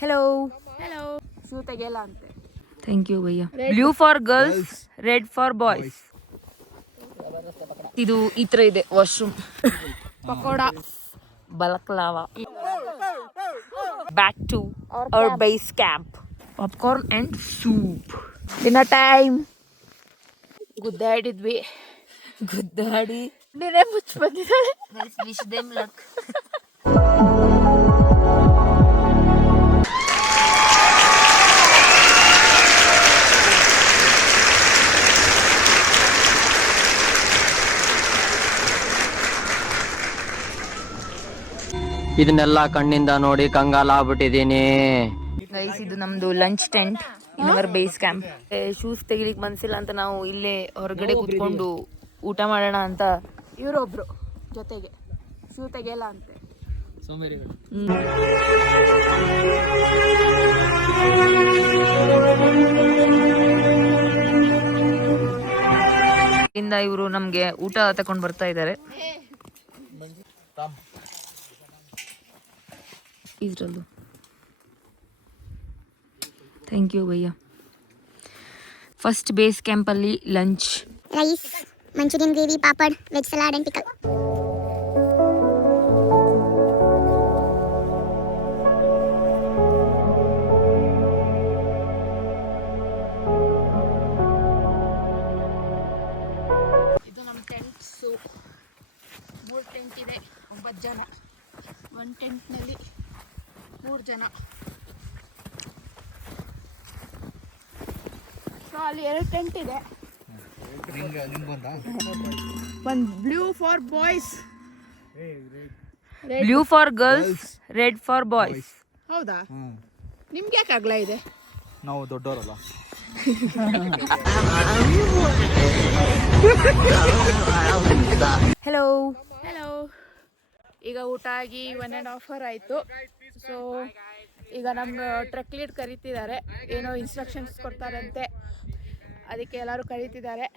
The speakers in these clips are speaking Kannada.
Hello hello. ಶೂ ತೆಗೆಯಲ್ಲ ಅಂತೆ. ಥ್ಯಾಂಕ್ ಯು ಭಯ್ಯ. Blue for girls, red for boys. ಇದು ಈ ಥರ ಇದೆ washroom. Pakoda. Balaclava. Back to our base camp. Popcorn and soup. Dinner time. ಗುದ್ದಾಡಿದ್ವಿ. ಗುದ್ದಾಡಿ ನೀನೇ ಮುಚ್ಚ ಬಂದಿದ್ದಾಳೆ. Wish them luck. ಇದನ್ನೆಲ್ಲ ಕಣ್ಣಿಂದ ನೋಡಿ ಕಂಗಾಲಾಗ್ಬಿಟ್ಟಿದೀನಿ. ಗೈಸ್, ಇದು ನಮ್ದು lunch tent in our base camp. Shoes ತೆಗಿಲಿಕ್ಕೆ ಮನ್ಸಿಲ್ಲ ಅಂತ ನಾವು ಇಲ್ಲೇ ಹೊರಗಡೆ ಕೂತ್ಕೊಂಡು ಊಟ ಮಾಡೋಣ ಅಂತ. ಇವರೊಬ್ರು ಜೊತೆಗೆ ಶೂ ತೆಗೆಯಲ್ಲ ಅಂತೆ. ಇಂದ ಇವರು ನಮ್ಗೆ ಊಟ ತಕೊಂಡ್ ಬರ್ತಾ ಇದ್ದಾರೆ. ಇದ್ರಲ್ಲೂ ಥ್ಯಾಂಕ್ ಯು ಭಯ್ಯ. ಫಸ್ಟ್ ಬೇಸ್ ಕ್ಯಾಂಪಲ್ಲಿ lunch. Rice, manchurian gravy, papad, veg salad and pickle. ಇದು ನಮ್ಮ ಟೆಂಟ್ಸು. 3 ಟೆಂಟ್ ಇದೆ, 9 ಜನ. 1 ಟೆಂಟ್ನಲ್ಲಿ 3 ಜನ. ಸೊ ಅಲ್ಲಿ 2 ಟೆಂಟ್ ಇದೆ. ಒಂದು blue for boys, blue for girls, red for boys. ಹೌದಾ? ನಿಮ್ಗೆ ಯಾಕೆ ಅಗಲ ಇದೆ? ನಾವು ದೊಡ್ಡವರಲ್ಲ. Hello hello. ಈಗ ಊಟ ಆಗಿ 1.5 hour ಆಯಿತು. ಸೊ ಈಗ ನಮ್ಗೆ ಟ್ರಕ್ ಲೀಡ್ ಕರೀತಿದ್ದಾರೆ. ಏನೋ ಇನ್ಸ್ಟ್ರಕ್ಷನ್ಸ್ ಕೊಡ್ತಾರಂತೆ, ಅದಕ್ಕೆ ಎಲ್ಲರೂ ಕರೀತಿದ್ದಾರೆ.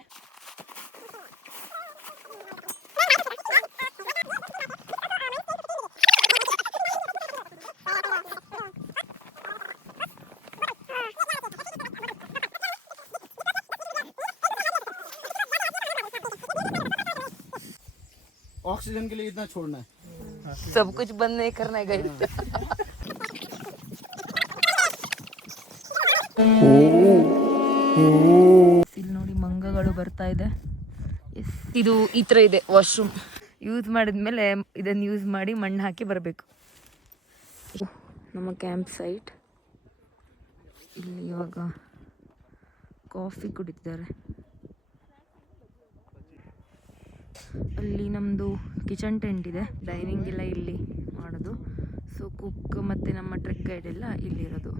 ऑक्सीजन के लिए इतना छोड़ना है. सब कुछ बंद नहीं करना है गाइस. ಇಲ್ಲಿ ನೋಡಿ ಮಂಗಗಳು ಬರ್ತಾ ಇದೆ. ಇದು ಈ ಥರ ಇದೆ ವಾಶ್ರೂಮ್. ಯೂಸ್ ಮಾಡಿದ್ಮೇಲೆ ಇದನ್ನು ಯೂಸ್ ಮಾಡಿ ಮಣ್ಣು ಹಾಕಿ ಬರಬೇಕು. ನಮ್ಮ ಕ್ಯಾಂಪ್ ಸೈಟ್. ಇಲ್ಲಿ ಇವಾಗ ಕಾಫಿ ಕುಡಿತಿದ್ದಾರೆ. ಅಲ್ಲಿ ನಮ್ಮದು ಕಿಚನ್ ಟೆಂಟ್ ಇದೆ. ಡೈನಿಂಗ್ ಎಲ್ಲ ಇಲ್ಲಿ ಮಾಡೋದು. ಸೊ ಕುಕ್ ಮತ್ತು ನಮ್ಮ ಟ್ರೆಕ್ ಗೈಡ್ ಎಲ್ಲ ಇಲ್ಲಿರೋದು.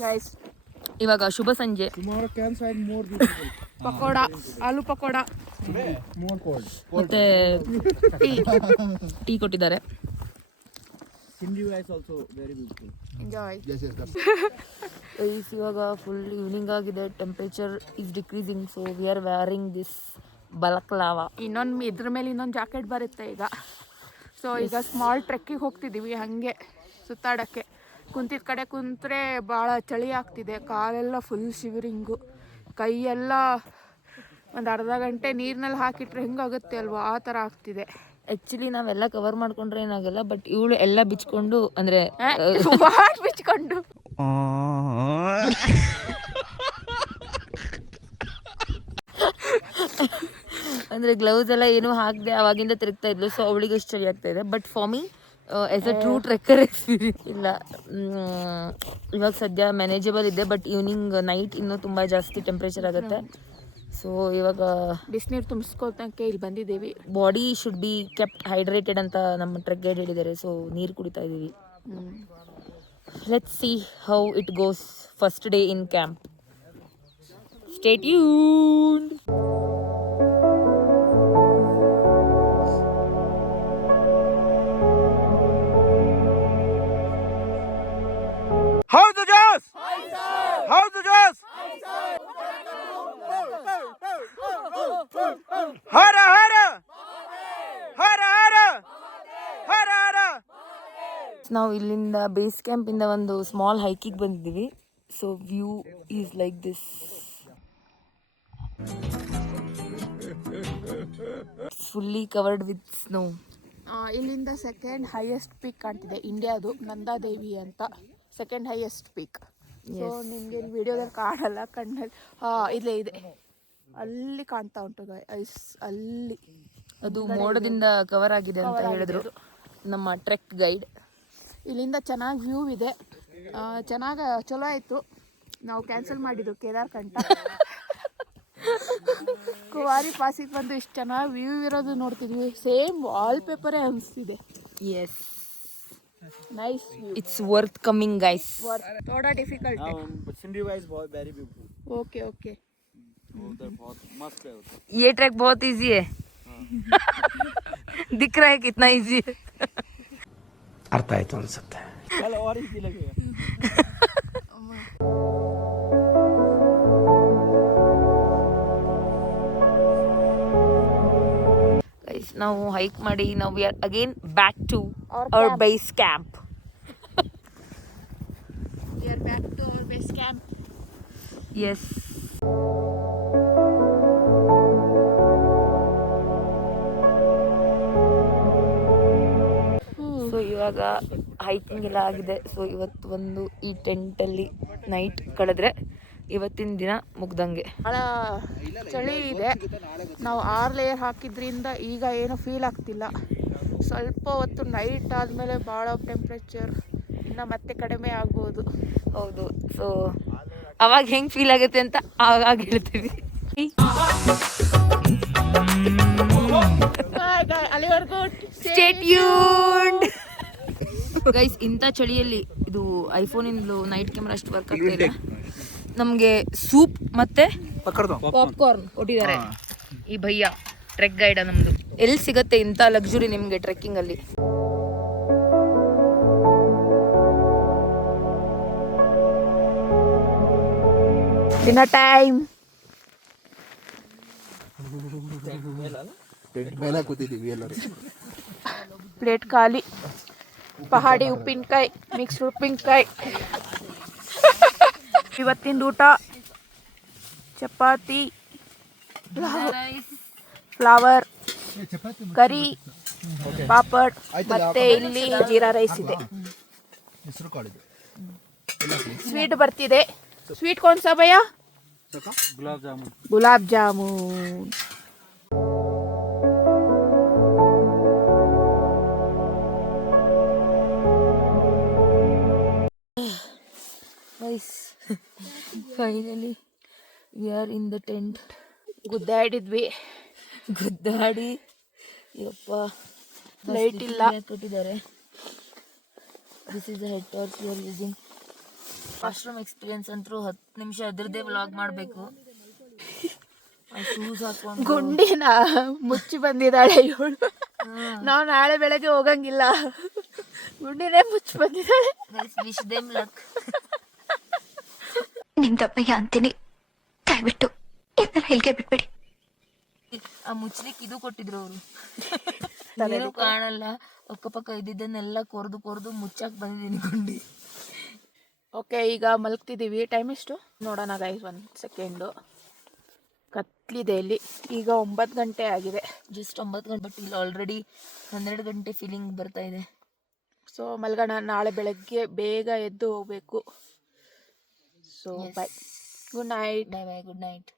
ಗೈಸ್, ಇವಾಗ ಶುಭ ಸಂಜೆ. Tomorrow can side more beautiful. Pakoda, aloo pakoda More cold. ಮತ್ತೆ ಟೀ ಕೊಟ್ಟಿದ್ದಾರೆ. Hindi rice also very beautiful. Enjoy. Yes, yes. Guys, ಇವಾಗ ಫುಲ್ ಈವ್ನಿಂಗ್ ಆಗಿದೆ. Temperature is decreasing. So we are wearing this balaclava. ಇದ್ರ ಮೇಲೆ ಇನ್ನೊಂದು ಜಾಕೆಟ್ ಬರುತ್ತೆ ಈಗ. ಸೊ ಈಗ ಸ್ಮಾಲ್ ಟ್ರೆಕ್ಕಿಗೆ ಹೋಗ್ತಿದ್ದೀವಿ. ಹಾಗೆ ಸುತ್ತಾಡೋಕ್ಕೆ ಕುಂತಿದ್ದ ಕಡೆ ಕುಂತ್ರೆ ಭಾಳ ಚಳಿ ಆಗ್ತಿದೆ. ಕಾಲೆಲ್ಲ ಫುಲ್ ಶಿವರಿಂಗು. ಕೈಯೆಲ್ಲ ಒಂದು ಅರ್ಧ ಗಂಟೆ ನೀರಿನಲ್ಲಿ ಹಾಕಿಟ್ರೆ ಹೆಂಗಾಗುತ್ತೆ ಅಲ್ವಾ, ಆ ಥರ ಆಗ್ತಿದೆ. ಆ್ಯಕ್ಚುಲಿ ನಾವೆಲ್ಲ ಕವರ್ ಮಾಡ್ಕೊಂಡ್ರೆ ಏನಾಗಲ್ಲ, ಬಟ್ ಇವಳು ಎಲ್ಲ ಬಿಚ್ಕೊಂಡು ಅಂದರೆ ಬಿಚ್ಕೊಂಡು ಅಂದರೆ ಗ್ಲೌಸ್ ಎಲ್ಲ ಏನೂ ಹಾಕದೆ ಅವಾಗಿಂದ ತಿರುಗ್ತಾ ಇದ್ಲು. ಸೊ ಅವಳಿಗೆ ಎಷ್ಟು ಚಳಿ ಆಗ್ತಾ ಇದೆ. But for me as a true trekker experience ಇಲ್ಲ. ಇವಾಗ ಸದ್ಯ ಮ್ಯಾನೇಜಬಲ್ ಇದೆ. ಬಟ್ ಈವ್ನಿಂಗ್ ನೈಟ್ ಇನ್ನೂ ತುಂಬ ಜಾಸ್ತಿ ಟೆಂಪ್ರೇಚರ್ ಆಗುತ್ತೆ. ಸೊ ಇವಾಗ ಬಿಸಿನೀರು ತುಂಬಿಸ್ಕೋತಕ್ಕೆ ಇಲ್ಲಿ ಬಂದಿದ್ದೀವಿ. Body should be kept hydrated ಅಂತ ನಮ್ಮ ಟ್ರೆಕ್ ಗೈಡ್ ಹೇಳಿದ್ದಾರೆ. ಸೊ ನೀರು ಕುಡಿತಾ ಇದ್ದೀವಿ. Let's see how it goes first day in camp. Stay tuned. How's the Joss? How's the Joss? Hara hara! Hara hara! Hara hara! ನಾವು ಇಲ್ಲಿಂದ ಬೇಸ್ ಕ್ಯಾಂಪಿಂದ ಒಂದು ಸ್ಮಾಲ್ ಹೈಕಿಗೆ ಬಂದಿದ್ದೀವಿ. So view is like this. Fully covered with snow. ಇಲ್ಲಿಂದ ಸೆಕೆಂಡ್ ಹೈಯೆಸ್ಟ್ ಪೀಕ್ ಕಾಣ್ತಿದೆ ಇಂಡಿಯಾದು, ನಂದಾದೇವಿ ಅಂತ. Second highest peak. ಸೊ ನಿಮಗೆ ವಿಡಿಯೋದಲ್ಲಿ ಕಾಣಲ್ಲ, ಕಣ್ಣಲ್ಲಿ ಇಲ್ಲೇ ಇದೆ, ಅಲ್ಲಿ ಕಾಣ್ತಾ ಉಂಟು ಐಸ್. ಅಲ್ಲಿ ಅದು ಮೋಡದಿಂದ ಕವರ್ ಆಗಿದೆ ಅಂತ ಹೇಳಿದ್ರು ನಮ್ಮ ಟ್ರೆಕ್ ಗೈಡ್. ಇಲ್ಲಿಂದ ಚೆನ್ನಾಗಿ ವ್ಯೂ ಇದೆ. ಚಲೋ ಆಯಿತು. ನಾವು ಕ್ಯಾನ್ಸಲ್ ಮಾಡಿದ್ದು ಕೇದಾರ್ಕಂಠ. ಕುವಾರಿ ಪಾಸಿಗೆ ಬಂದು ಇಷ್ಟು ಚೆನ್ನಾಗಿ ವ್ಯೂ ಇರೋದು ನೋಡ್ತಿದ್ವಿ. ಸೇಮ್ ವಾಲ್ ಪೇಪರೇ ಅನಿಸ್ತಿದೆ. Yes, nice view. It's worth coming guys. थोड़ा डिफिकल्ट है. Scenery wise बहुत very beautiful. Okay okay. उधर बहुत मस्त है उधर. ये ट्रैक बहुत इजी है. दिख रहा है कितना इजी है. ಅರ್ಥ ಆಯ್ತು ಅನ್ಸುತ್ತೆ. चल और इजी लगेगा. ಗೈಸ್ ನಾವು ಹೈಕ್ ಮಾಡಿ ನಾವು we are again back to our base camp. We are back to our base camp. Yes. So ಇವಾಗ ಹೈಕಿಂಗ್ ಎಲ್ಲ ಆಗಿದೆ. ಸೊ ಇವತ್ತು ಒಂದು ಈ ಟೆಂಟಲ್ಲಿ ನೈಟ್ ಕಳೆದ್ರೆ ಇವತ್ತಿನ ದಿನ ಮುಗ್ದಂಗೆ. ಭಾಳ ಚಳಿ ಇದೆ. ನಾವು 6 ಲೇಯರ್ ಹಾಕಿದ್ರಿಂದ ಈಗ ಏನು ಫೀಲ್ ಆಗ್ತಿಲ್ಲ. ಸ್ವಲ್ಪ ಹೊತ್ತು ನೈಟ್ ಆದಮೇಲೆ ಭಾಳ ಟೆಂಪ್ರೇಚರ್ ಇನ್ನು ಮತ್ತೆ ಕಡಿಮೆ ಆಗ್ಬೋದು. ಹೌದು. ಸೊ ಅವಾಗ ಹೆಂಗೆ ಫೀಲ್ ಆಗುತ್ತೆ ಅಂತ ಆವಾಗ ಹೇಳ್ತೀವಿ. ಅಲ್ಲಿವರೆಗೂ ಸ್ಟೇ ಟ್ಯೂನ್ಡ್. ಗೈಸ್, ಇಂಥ ಚಳಿಯಲ್ಲಿ ಇದು ಐಫೋನಿಂದು ನೈಟ್ ಕ್ಯಾಮ್ರಾ ಅಷ್ಟು ವರ್ಕ್ ಆಗ್ತಾ ಇಲ್ಲ. ನಮಗೆ ಸೂಪ್ ಮತ್ತೆ ಪಾಪ್ಕಾರ್ನ್ ಕೊಟ್ಟಿದ್ದಾರೆ ಈ ಭಯ್ಯ, ಟ್ರೆಕ್ ಗೈಡ ನಮ್ದು. ಎಲ್ಲಿ ಸಿಗತ್ತೆ ಇಂಥ ಲಕ್ಸುರಿ ನಿಮಗೆ ಟ್ರೆಕ್ಕಿಂಗ್ ಅಲ್ಲಿ? Dinner time. ಮೇಲೆ ಕೂತಿದ್ದೀವಿ ಎಲ್ಲರೂ. ಪ್ಲೇಟ್ ಖಾಲಿ. ಪಹಾಡಿ ಉಪ್ಪಿನಕಾಯಿ, ಮಿಕ್ಸ್ಡ್ ಉಪ್ಪಿನಕಾಯಿ. ಇವತ್ತಿನ ಊಟ ಚಪಾತಿ, ಫ್ಲವರ್, ಕರಿ, ಪಾಪಡ್, ಮತ್ತೆ ಇಲ್ಲಿ ಜೀರಾ ರೈಸ್ ಇದೆ. ಸ್ವೀಟ್ ಬರ್ತಿದೆ. ಸ್ವೀಟ್ ಕೌನ್ ಸಾ ಭಯ್ಯ? Gulab jamun. Gulab jamun. Finally we are in the tent. ಗುದ್ದಾಡಿದ್ವಿ. ಗುದ್ದಾಡಿ ಯಪ್ಪ, ಲೈಟ್ ಇಲ್ಲ. ಕೊಟ್ಟಿದ್ದಾರೆ. This is the head torch we are using. Washroom experience ಅಂತೂ 10 ನಿಮಿಷ ಅದರದ್ದೇ ವ್ಲಾಗ್ ಮಾಡಬೇಕು. ಶೂಸ್ ಹಾಕೊಂಡು ಗುಂಡಿನ ಮುಚ್ಚಿ ಬಂದಿದ್ದಾಳೆ ಇವಳು. ನಾವು ನಾಳೆ ಬೆಳಗ್ಗೆ ಹೋಗಂಗಿಲ್ಲ. ಗುಂಡಿನೇ ಮುಚ್ಚಿ ಬಂದಿದ್ದಾಳೆ. Wish them luck. ನಿಮ್ದಪ್ಪಯ್ಯ ಅಂತೀನಿ, ದಯವಿಟ್ಟು ಇದನ್ನ ಇಲ್ಲಿಗೆ ಬಿಟ್ಬಿಡಿ. ಆ ಮುಚ್ಲಿಕ್ಕೆ ಇದು ಕೊಟ್ಟಿದ್ರು ಅವರು. ಏನು ಕಾಣಲ್ಲ, ಅಕ್ಕಪಕ್ಕ ಇದ್ದಿದ್ದನ್ನೆಲ್ಲ ಕೊರ್ದು ಮುಚ್ಚಾಕ್ ಬಂದಿದ್ದೀನಿ ಗುಂಡಿ. ಓಕೆ, ಈಗ ಮಲಗ್ತಿದ್ದೀವಿ. ಟೈಮ್ ಎಷ್ಟು ನೋಡೋಣ ಗೈಸ್, 1 ಸೆಕೆಂಡು. ಕತ್ಲಿದೆ ಇಲ್ಲಿ. ಈಗ 9 ಗಂಟೆ ಆಗಿದೆ. ಜಸ್ಟ್ 9 ಗಂಟೆ, ಬಟ್ ಇಲ್ಲಿ ಆಲ್ರೆಡಿ 12 ಗಂಟೆ ಫೀಲಿಂಗ್ ಬರ್ತಾ ಇದೆ. ಸೊ ಮಲ್ಗೋಣ. ನಾಳೆ ಬೆಳಗ್ಗೆ ಬೇಗ ಎದ್ದು ಹೋಗ್ಬೇಕು. So bye, good night. Bye bye, good night.